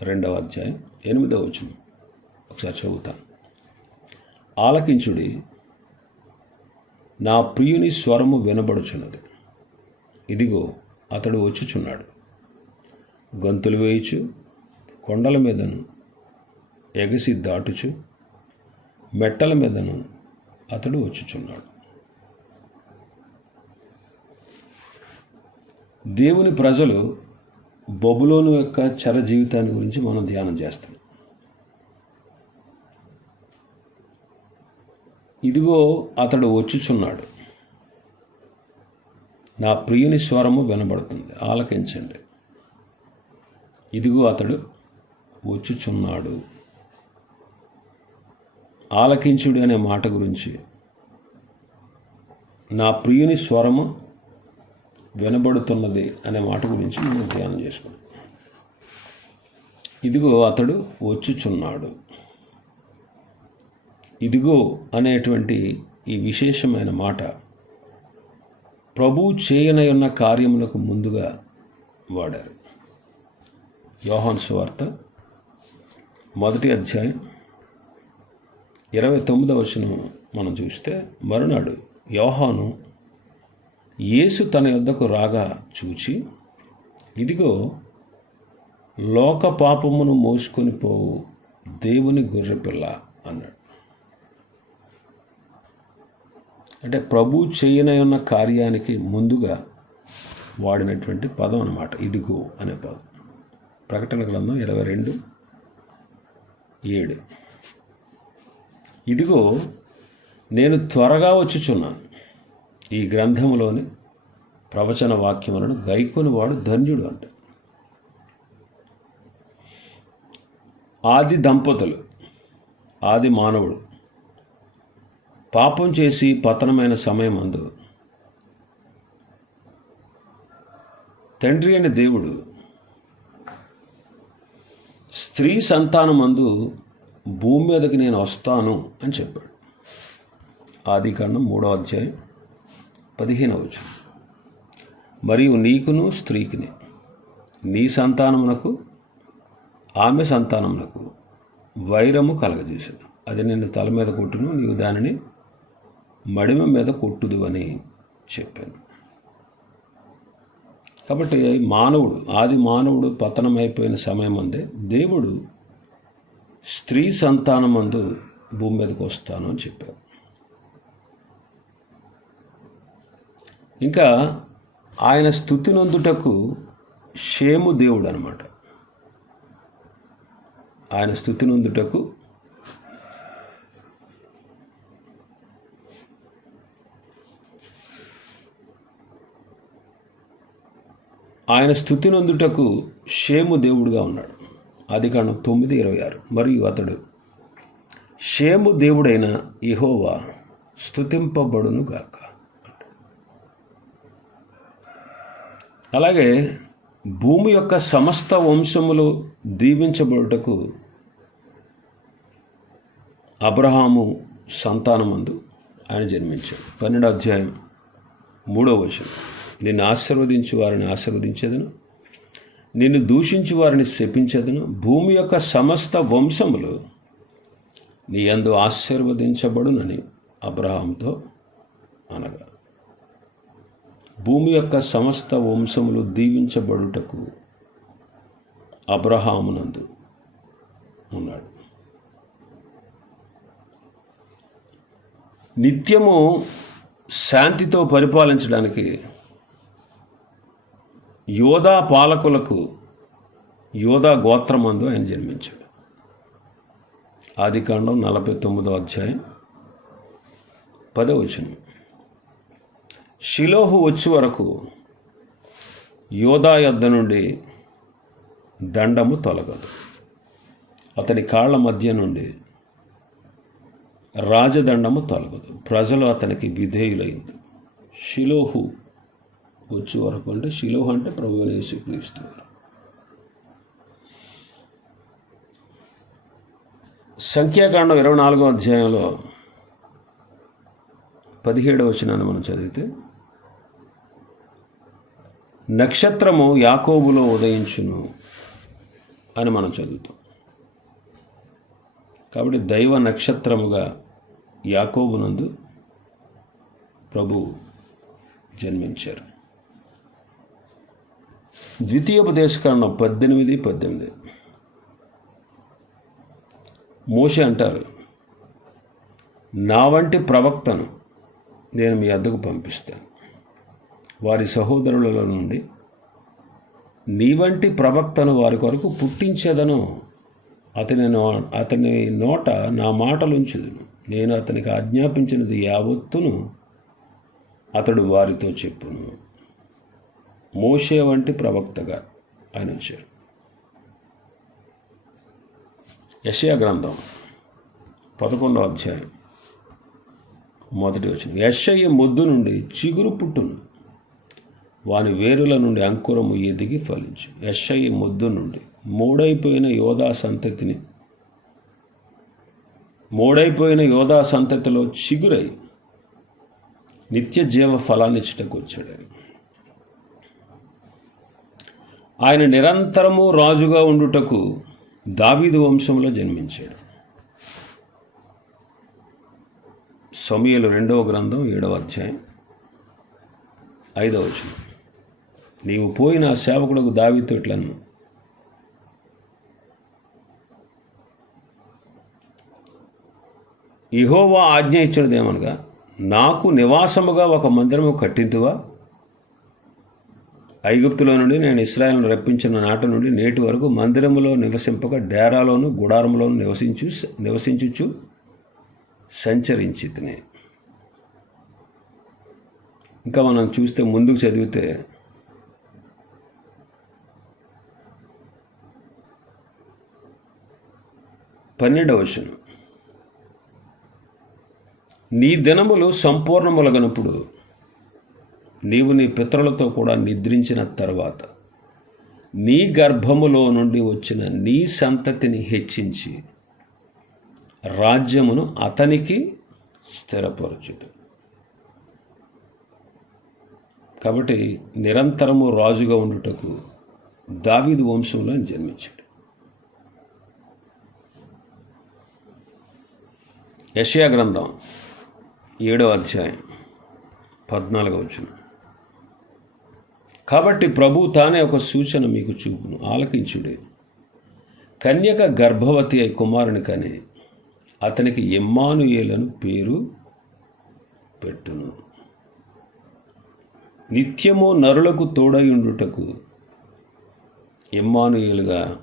రెండవ అధ్యాయం ఎనిమిదవ వచనం. ఒకసారి చదువుతాను ఆలకించుడి నా ప్రియుని స్వరము వినబడుచున్నది. ఇదిగో అతడు వచ్చుచున్నాడు. గంతులు వేయచు కొండల మీదను ఎగసి దాటుచు మెట్టల మీదను అతడు వచ్చుచున్నాడు. దేవుని ప్రజలు బొబులోను యొక్క చర జీవితాన్ని గురించి మనం ధ్యానం చేస్తాం. ఇదిగో అతడు వచ్చుచున్నాడు. నా ప్రియుని స్వరము వినబడుతుంది. ఆలకించండి. ఇదిగో అతడు వచ్చుచున్నాడు. ఆలకించుడు అనే మాట గురించి నా ప్రియుని స్వరము వినబడుతున్నది అనే మాట గురించి మనం ధ్యానం చేసుకున్నాం ఇదిగో అతడు వచ్చుచున్నాడు. ఇదిగో అనేటువంటి ఈ విశేషమైన మాట ప్రభు చేయనై ఉన్న కార్యములకు ముందుగా వాడారు. యోహాన్ సువార్త మొదటి అధ్యాయం ఇరవై తొమ్మిదవ వచనం మనం చూస్తే మరునాడు యోహాను యేసు తన యొద్దకు రాగా చూచి ఇదిగో లోక పాపమును మోసుకొని పోవు దేవుని గొర్రెపిల్ల అన్నాడు. అంటే ప్రభు చేయనై ఉన్న కార్యానికి ముందుగా వాడినటువంటి పదం అనమాట ఇదిగో అనే పదం. ప్రకటన గ్రంథం ఇరవై రెండు ఏడు. ఇదిగో నేను త్వరగా వచ్చుచున్నాను. ఈ గ్రంథంలోని ప్రవచన వాక్యములను గైకొని వాడు ధన్యుడు అంట. ఆది దంపతులు ఆది మానవుడు పాపం చేసి పతనమైన సమయం అందు తండ్రి అయిన దేవుడు స్త్రీ సంతానమందు భూమి మీదకి నేను వస్తాను అని చెప్పాడు. ఆది కాండం మూడో అధ్యాయం పదిహేనవ వచనం. మరియు నీకును స్త్రీకిని నీ సంతానమునకు ఆమె సంతానమునకు వైరము కలగజేశాడు అది నిన్ను తల మీద కొట్టును నీవు దానిని మడిమ మీద కొట్టుదు అని చెప్పాను. కాబట్టి మానవుడు ఆది మానవుడు పతనమైపోయిన సమయం అందే దేవుడు స్త్రీ సంతానమందు భూమి మీదకి వస్తాను అని చెప్పాడు. ఇంకా ఆయన స్థుతి నొందుటకు షేము దేవుడు అనమాట ఆయన స్థుతి నొందుటకు ఆయన స్థుతి నొందుటకు షేము దేవుడుగా ఉన్నాడు. అది కాండం తొమ్మిది ఇరవై ఆరు. మరియు అతడు షేము దేవుడైన ఇహోవా స్థుతింపబడును గాక అలాగే భూమి యొక్క సమస్త వంశములు దీవించబడుటకు అబ్రహాము సంతానమందు ఆయన జన్మించాడు. పన్నెండు అధ్యాయం మూడవ వచనం. నిన్ను ఆశీర్వదించి వారిని ఆశీర్వదించేదను నిన్ను దూషించి వారిని శపించేదను. భూమి యొక్క సమస్త వంశములు నీ ఎందు ఆశీర్వదించబడునని అబ్రహాంతో అనగా. భూమి యొక్క సమస్త వంశములు దీవించబడుటకు అబ్రహామునందు ఉన్నాడు. నిత్యము శాంతితో పరిపాలించడానికి యోధా పాలకులకు యోధా గోత్రమందు ఆయన జన్మించాడు. ఆదికాండం నలభై తొమ్మిదో అధ్యాయం పదవచనం. షిలోహు వచ్చి వరకు యోధా యొద్ద నుండి దండము తొలగదు. అతని కాళ్ళ మధ్య నుండి రాజదండము తొలగదు. ప్రజలు అతనికి విధేయులైంది. షిలోహు వచ్చే వరకు అంటే షిలోహు అంటే ప్రభు యేసుక్రీస్తు సంఖ్యాకాండం ఇరవై నాలుగో అధ్యాయంలో పదిహేడవ వచనాన్ని మనం చదివితే నక్షత్రము యాకోబులో ఉదయించును అని మనం చదువుతాం. కాబట్టి దైవ నక్షత్రముగా యాకోబునందు ప్రభు జన్మించారు. ద్వితీయోపదేశకాండం పద్దెనిమిది పద్దెనిమిది. మోషే అంటారు నా వంటి ప్రవక్తను నేను మీ అద్దకు పంపిస్తాను. వారి సహోదరులలో నుండి నీ వంటి ప్రవక్తను వారి కొరకు పుట్టించేదను. అతని నో అతని నోట నా మాటలుంచుదును. నేను అతనికి ఆజ్ఞాపించినది యావత్తును అతడు వారితో చెప్పును. మోషే వంటి ప్రవక్తగా ఆయన వచ్చారు. యషయా గ్రంథం పదకొండవ అధ్యాయం మొదటి వచ్చిన యషయ్య మొద్దు నుండి చిగురు పుట్టును. వాని వేరుల నుండి అంకురము ఎదిగి ఫలించు. ఎస్ఐ ముద్దు నుండి. మూడైపోయిన యోధా సంతతిని మూడైపోయిన యోధా సంతతిలో చిగురై నిత్య జీవ ఫలాన్నిచ్చుటకు వచ్చాడు ఆయన. ఆయన నిరంతరము రాజుగా ఉండుటకు దావీదు వంశంలో జన్మించాడు. సమయలు రెండవ గ్రంథం ఏడవ అధ్యాయం ఐదవ వచనం. నీవు పోయిన సేవకుడుకు దావీతో ఇట్లను ఇహోవా ఆజ్ఞ ఇచ్చినదేమనగా నాకు నివాసముగా ఒక మందిరము కట్టింతువా? ఐగుప్తులో నుండి నేను ఇస్రాయల్ను రప్పించిన నాటి నుండి నేటి వరకు మందిరములో నివసింపక డేరాలోను గుడారంలోను నివసించు నివసించుచు సంచరించితిని. ఇంకా మనం చూస్తే ముందుకు చదివితే పన్నెండవ వచనం నీ దినములు సంపూర్ణములగనప్పుడు నీవు నీ పితరులతో కూడా నిద్రించిన తర్వాత నీ గర్భములో నుండి వచ్చిన నీ సంతతిని హెచ్చించి రాజ్యమును అతనికి స్థిరపరచుదు కాబట్టి నిరంతరము రాజుగా ఉండుటకు దావీదు వంశంలో జన్మించాడు. యశయా గ్రంథం ఏడవ అధ్యాయం పద్నాలుగవ వచ్చిన కాబట్టి ప్రభు తానే ఒక సూచన మీకు చూపును ఆలకించుడే కన్యక గర్భవతి అయి కుమారుని కని అతనికి ఎమ్మానుయేలను పేరు పెట్టును. నిత్యము నరులకు తోడయుండుటకు ఎమ్మానుయేలుగా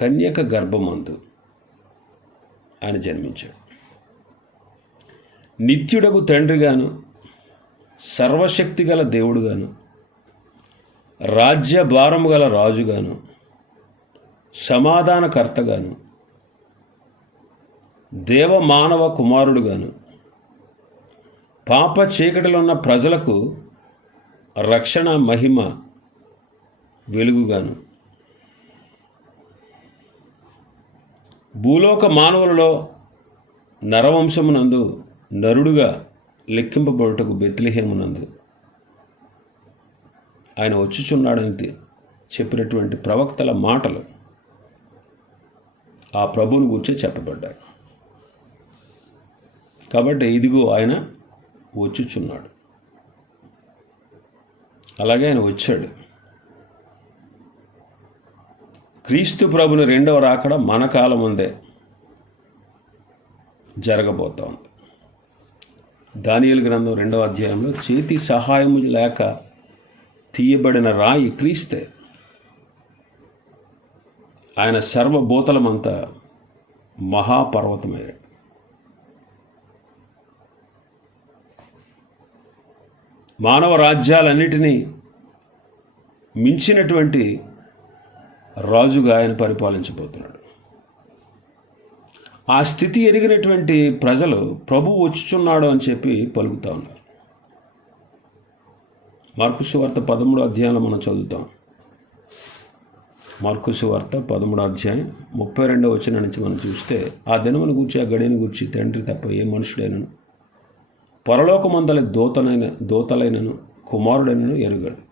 కన్యక గర్భమందు ఆయన జన్మించాడు. నిత్యుడకు తండ్రిగాను సర్వశక్తి గల దేవుడుగాను రాజ్య భారము గల రాజుగాను సమాధానకర్తగాను దేవ మానవ కుమారుడుగాను పాప చీకటిలో ఉన్న ప్రజలకు రక్షణ మహిమ వెలుగుగాను. భూలోక మానవులలో నరవంశమునందు నరుడుగా లెక్కింపబడుటకు బెత్లిహేమునందు. ఆయన వచ్చుచున్నాడని చెప్పినటువంటి ప్రవక్తల మాటలు ఆ ప్రభువుని గురించి చెప్పబడ్డాయి. కాబట్టి ఇదిగో ఆయన వచ్చుచున్నాడు. అలాగే ఆయన వచ్చాడు. క్రీస్తు ప్రభుని రెండవ రాకడ మన కాలం ముందే జరగబోతోంది. దానియేలు గ్రంథం రెండవ అధ్యాయంలో చేతి సహాయము లేక తీయబడిన రాయి క్రీస్తే. ఆయన సర్వభూతలమంతా మహాపర్వతమయ్యాడు మానవ రాజ్యాలన్నిటినీ మించినటువంటి రాజుగా ఆయన పరిపాలించబోతున్నాడు. ఆ స్థితి ఎరిగినటువంటి ప్రజలు ప్రభు వచ్చుచున్నాడు అని చెప్పి పలుకుతా ఉన్నారు. మార్కుసు వార్త పదమూడు అధ్యాయంలో మనం చదువుతాం. మార్కుసు వార్త పదమూడు అధ్యాయం ముప్పై రెండో వచ్చిన నుంచి మనం చూస్తే ఆ దినమును గూర్చి ఆ గడిని గూర్చి తండ్రి తప్ప ఏ మనుషుడైనను పరలోకమందలి దూతనైన దూతలైనను కుమారుడైనను ఎరుగాడు.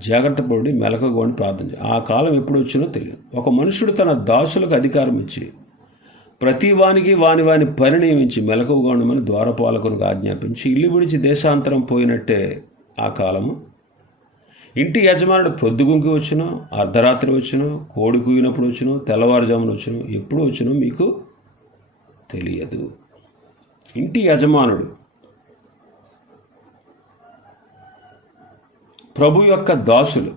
జాగ్రత్త పడి మెలకగోని ప్రార్థించి ఆ కాలం ఎప్పుడు వచ్చినో తెలియదు. ఒక మనుషుడు తన దాసులకు అధికారం ఇచ్చి ప్రతి వానికి వాని వాని పని నియమించి మెలకువగొండమని ద్వారపాలకునికి ఆజ్ఞాపించి ఇల్లు విడిచి దేశాంతరం పోయినట్టే ఆ కాలము. ఇంటి యజమానుడు పొద్దుగుంకి వచ్చును అర్ధరాత్రి వచ్చును కోడి కూయినప్పుడు వచ్చును తెల్లవారుజామున వచ్చును ఎప్పుడు వచ్చును మీకు తెలియదు. ఇంటి యజమానుడు ప్రభు యొక్క దాసులు.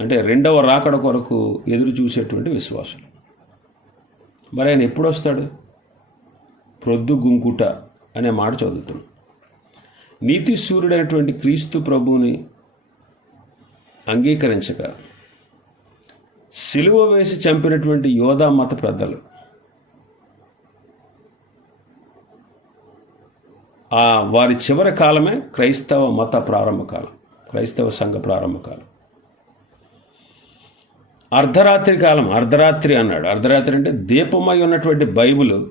అంటే రెండవ రాకడ కొరకు ఎదురు చూసేటువంటి విశ్వాసులు. మరి ఆయన ఎప్పుడు వస్తాడు ప్రొద్దు గుంకుట అనే మాట చదువుతాం నీతి సూర్యుడైనటువంటి క్రీస్తు ప్రభువుని అంగీకరించక సిలువ వేసి చంపినటువంటి యోధా మత పెద్దలు ఆ వారి చివరి కాలమే క్రైస్తవ మత ప్రారంభ కాలం క్రైస్తవ సంఘ ప్రారంభ కాలం అర్ధరాత్రి కాలం అర్ధరాత్రి అన్నాడు. అర్ధరాత్రి అంటే దీపమై ఉన్నటువంటి బైబిల్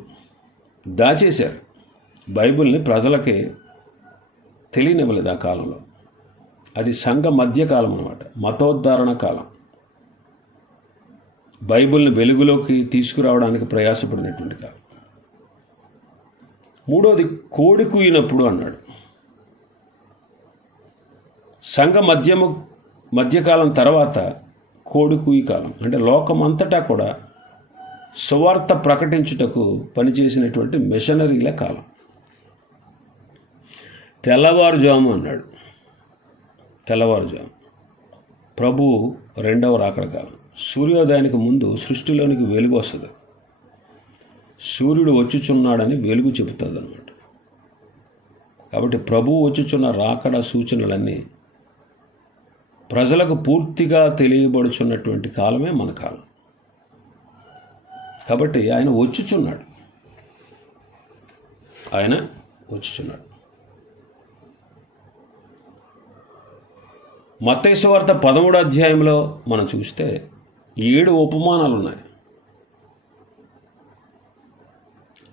దాచేశారు. బైబిల్ని ప్రజలకి తెలియనివ్వలేదు ఆ కాలంలో. అది సంఘ మధ్యకాలం అనమాట మతోద్ధారణ కాలం. బైబిల్ని వెలుగులోకి తీసుకురావడానికి ప్రయాసపడినటువంటి కాలం. మూడోది కోడి కూయినప్పుడు అన్నాడు. సంఘ మధ్యము మధ్యకాలం తర్వాత కోడుకు ఈ కాలం. అంటే లోకమంతటా కూడా సువార్త ప్రకటించుటకు పనిచేసినటువంటి మిషనరీల కాలం. తెల్లవారుజాము అన్నాడు. తెల్లవారుజాము. ప్రభు రెండవ రాకడ కాలం. సూర్యోదయానికి ముందు సృష్టిలోనికి వెలుగు వస్తుంది. సూర్యుడు వచ్చుచున్నాడని వెలుగు చెబుతుంది అన్నమాట కాబట్టి ప్రభువు వచ్చుచున్న రాకడ సూచనలన్నీ ప్రజలకు పూర్తిగా తెలియబడుచున్నటువంటి కాలమే మన కాలం. కాబట్టి ఆయన వచ్చుచున్నాడు. ఆయన వచ్చుచున్నాడు. మత్తేశ్వార్త పదమూడు అధ్యాయంలో మనం చూస్తే ఏడు ఉపమానాలు ఉన్నాయి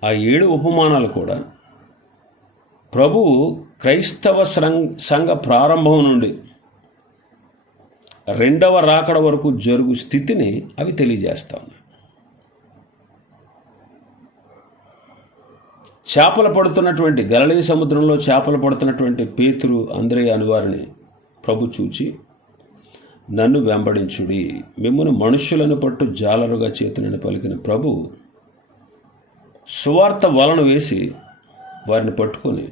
ఆ ఏడు ఉపమానాలు కూడా ప్రభువు క్రైస్తవ సంఘ ప్రారంభం నుండి రెండవ రాకడ వరకు జరుగు స్థితిని అవి తెలియజేస్తా ఉన్నాయి. చేపలు పడుతున్నటువంటి గలలీ సముద్రంలో చేపలు పడుతున్నటువంటి పేతురు అంద్రయ్య అనువారిని ప్రభు చూచి నన్ను వెంబడించుడి. మిమ్మల్ని మనుష్యులను పట్టు జాలరుగా చేతునని పలికిన ప్రభు సువార్త వలను వేసి వారిని పట్టుకొని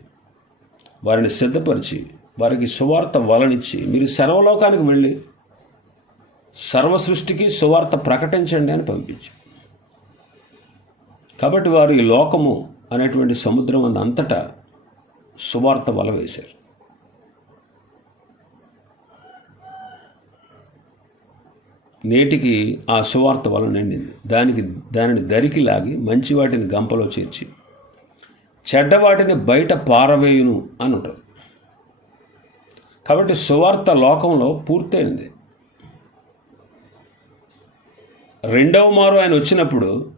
వారిని సిద్ధపరిచి వారికి సువార్త వలనిచ్చి మీరు సర్వలోకానికి వెళ్ళి సర్వసృష్టికి సువార్త ప్రకటించండి అని పంపించు కాబట్టి వారు ఈ లోకము అనేటువంటి సముద్రం అంతటా సువార్త వల వేశారు. నేటికి ఆ సువార్త వల నిండింది. దానికి దానిని దరికి లాగి మంచి వాటిని గంపలో చేర్చి చెడ్డవాటిని బయట పారవేయును అని ఉంటుంది. కాబట్టి సువార్త లోకంలో పూర్తయింది. రెండవ మారు ఆయన వచ్చినప్పుడు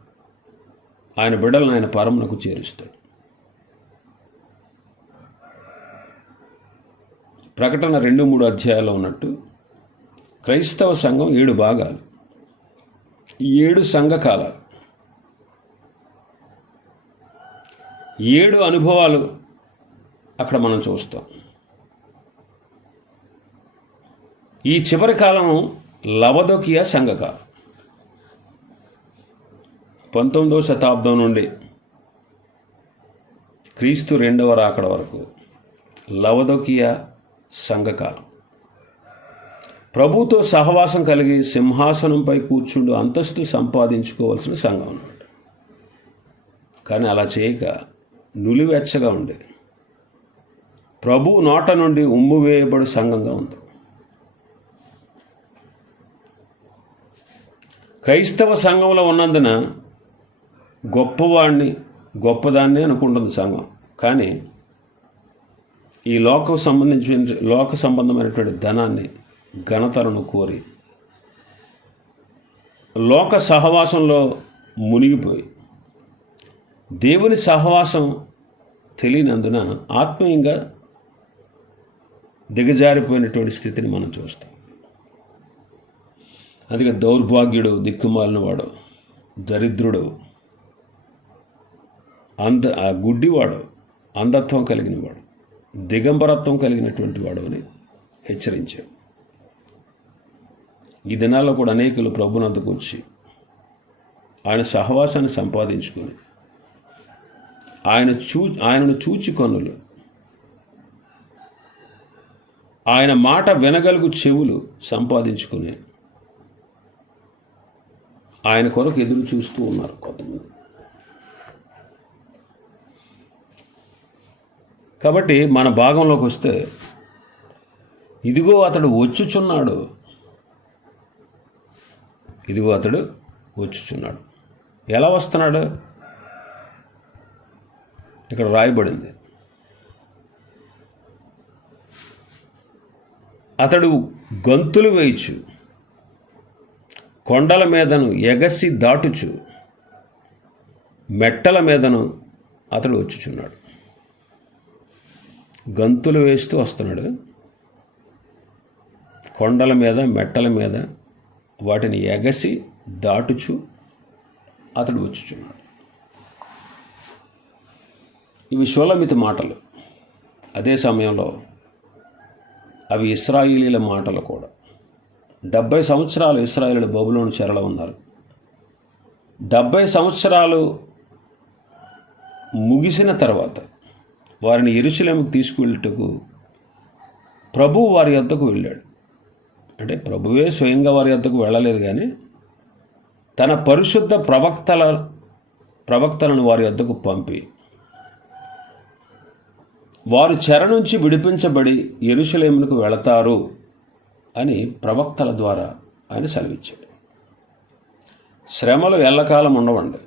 ఆయన బిడ్డలను ఆయన పరమునకు చేరుస్తాడు. ప్రకటన రెండు మూడు అధ్యాయాలు ఉన్నట్టు క్రైస్తవ సంఘం ఏడు భాగాలు. ఏడు సంఘకాలాలు ఏడు అనుభవాలు అక్కడ మనం చూస్తాం. ఈ చివరి కాలం లవదొకియా సంఘకాలం పంతొమ్మిదవ శతాబ్దం నుండి క్రీస్తు రెండవ రాకడ వరకు లవదొకియా సంఘకాలం. ప్రభుతో సహవాసం కలిగి సింహాసనంపై కూర్చుండు అంతస్తు సంపాదించుకోవాల్సిన సంఘం అన్నమాట. కానీ అలా చేయక నులివెచ్చగా ఉండేది ప్రభు నోట నుండి ఉమ్ము వేయబడు సంఘంగా ఉంది. క్రైస్తవ సంఘంలో ఉన్నందున గొప్పవాడిని గొప్పదాన్ని అనుకుంటుంది సంఘం. కానీ ఈ లోక సంబంధించిన లోక సంబంధమైనటువంటి ధనాన్ని ఘనతలను కోరి లోక సహవాసంలో మునిగిపోయి దేవుని సహవాసం తెలియనందున ఆత్మీయంగా దిగజారిపోయినటువంటి స్థితిని మనం చూస్తాం. అందుకే దౌర్భాగ్యుడు దిక్కుమాలిన వాడు దరిద్రుడు అంద ఆ గుడ్డివాడు అంధత్వం కలిగిన వాడు దిగంబరత్వం కలిగినటువంటి వాడు అని హెచ్చరించాడు ఈ దినాల్లో కూడా అనేకులు ప్రభునందుకు వచ్చి ఆయన సహవాసాన్ని సంపాదించుకొని ఆయన చూ ఆయనను చూచి కన్నులు ఆయన మాట వినగలుగు చెవులు సంపాదించుకుని ఆయన కొరకు ఎదురు చూస్తూ ఉన్నారు కొంతమంది. కాబట్టి మన భాగంలోకి వస్తే ఇదిగో అతడు వచ్చుచున్నాడు. ఇదిగో అతడు వచ్చుచున్నాడు. ఎలా వస్తున్నాడు? ఇక్కడ రాయబడింది. అతడు గంతులు వేయచ్చు కొండల మీదను ఎగసి దాటుచు మెట్టల మీదను అతడు వచ్చుచున్నాడు. గంతులు వేస్తూ వస్తున్నాడు. కొండల మీద మెట్టల మీద వాటిని ఎగసి దాటుచు అతడు వచ్చుచున్నాడు. ఇవి షోలమితి మాటలు. అదే సమయంలో అవి ఇస్రాయిలీల మాటలు కూడా. డెబ్బై సంవత్సరాలు ఇస్రాయిలు బబులోని చెరలో ఉన్నారు. డెబ్బై సంవత్సరాలు ముగిసిన తర్వాత వారిని ఎరుసలేముకు తీసుకువెళ్ళటకు ప్రభు వారి యొద్దకు వెళ్ళాడు. అంటే ప్రభువే స్వయంగా వారి యొద్దకు వెళ్ళలేదు కానీ తన పరిశుద్ధ ప్రవక్తల ప్రవక్తలను వారి యొద్దకు పంపి వారు చెర నుంచి విడిపించబడి ఎరుసలేమునకు వెళతారు అని ప్రవక్తల ద్వారా ఆయన సెలవిచ్చాడు. శ్రమలు ఎల్లకాలం ఉండవండి.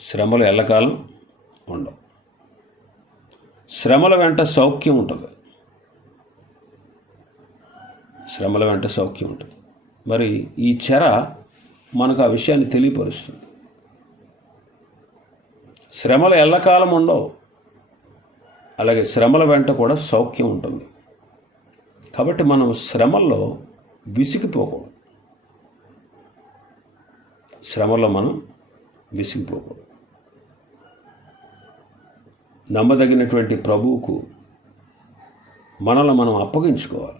శ్రమలు ఎల్లకాలం ఉండవు శ్రమల వెంట సౌఖ్యం ఉంటుంది. శ్రమల వెంట సౌఖ్యం ఉంటుంది. మరి ఈ చెర మనకు ఆ విషయాన్ని తెలియపరుస్తుంది. శ్రమలు ఎల్లకాలం ఉండవు. అలాగే శ్రమల వెంట కూడా సౌఖ్యం ఉంటుంది. కాబట్టి మనం శ్రమల్లో విసిగిపోకూడదు. శ్రమలో మనం విసిగిపోకూడదు. నమ్మదగినటువంటి ప్రభువుకు మనల్ని మనం అప్పగించుకోవాలి.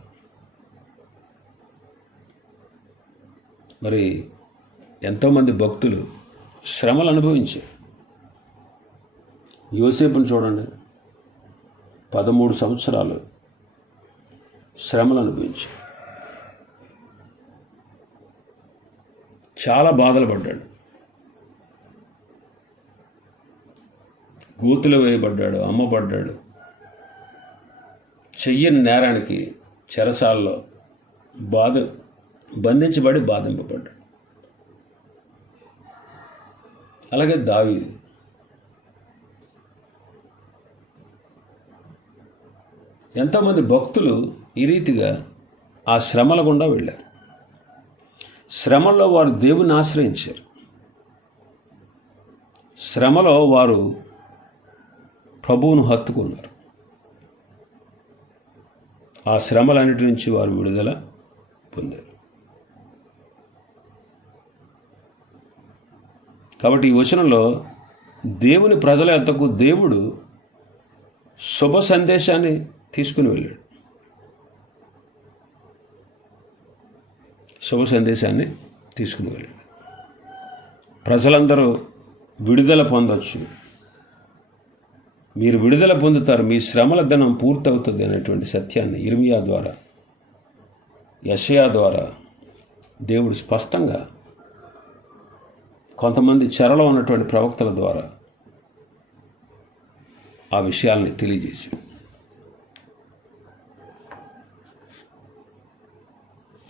మరి ఎంతోమంది భక్తులు శ్రమలు అనుభవించారు యోసేపుని చూడండి. పదమూడు సంవత్సరాలు శ్రమలు అనుభవించారు చాలా బాధలు పడ్డాడు. గోతులు వేయబడ్డాడు అమ్మబడ్డాడు. చెయ్యని నేరానికి చెరసాల్లో బాధ బంధించబడి బాధింపబడ్డాడు. అలాగే దావీది. ఎంతోమంది భక్తులు ఈ రీతిగా ఆ శ్రమల గుండా వెళ్ళారు. శ్రమలో వారు దేవుని ఆశ్రయించారు. శ్రమలో వారు ప్రభువును హత్తుకున్నారు. ఆ శ్రమలన్నిటి నుంచి వారు విడుదల పొందారు. కాబట్టి ఈ వచనంలో దేవుని ప్రజల ఎంతకు దేవుడు శుభ సందేశాన్ని తీసుకుని వెళ్ళాడు. శుభ సందేశాన్ని తీసుకుని వెళ్ళాడు. ప్రజలందరూ విడుదల పొందొచ్చు. మీరు విడుదల పొందుతారు మీ శ్రమల ధనం పూర్తవుతుంది అనేటువంటి సత్యాన్ని ఇర్మియా ద్వారా యషయా ద్వారా దేవుడు స్పష్టంగా కొంతమంది చెరలో ఉన్నటువంటి ప్రవక్తల ద్వారా ఆ విషయాల్ని తెలియజేసి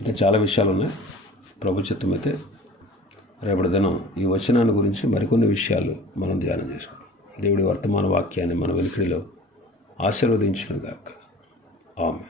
ఇంకా చాలా విషయాలు ఉన్నాయి. ప్రభుత్వం అయితే రేపటి దినం ఈ వచనాన్ని గురించి మరికొన్ని విషయాలు మనం ధ్యానం చేసుకుంటాం దేవుడి వర్తమాన వాక్యాన్ని మన వెనుకడిలో ఆశీర్వదించునుగాక. ఆమె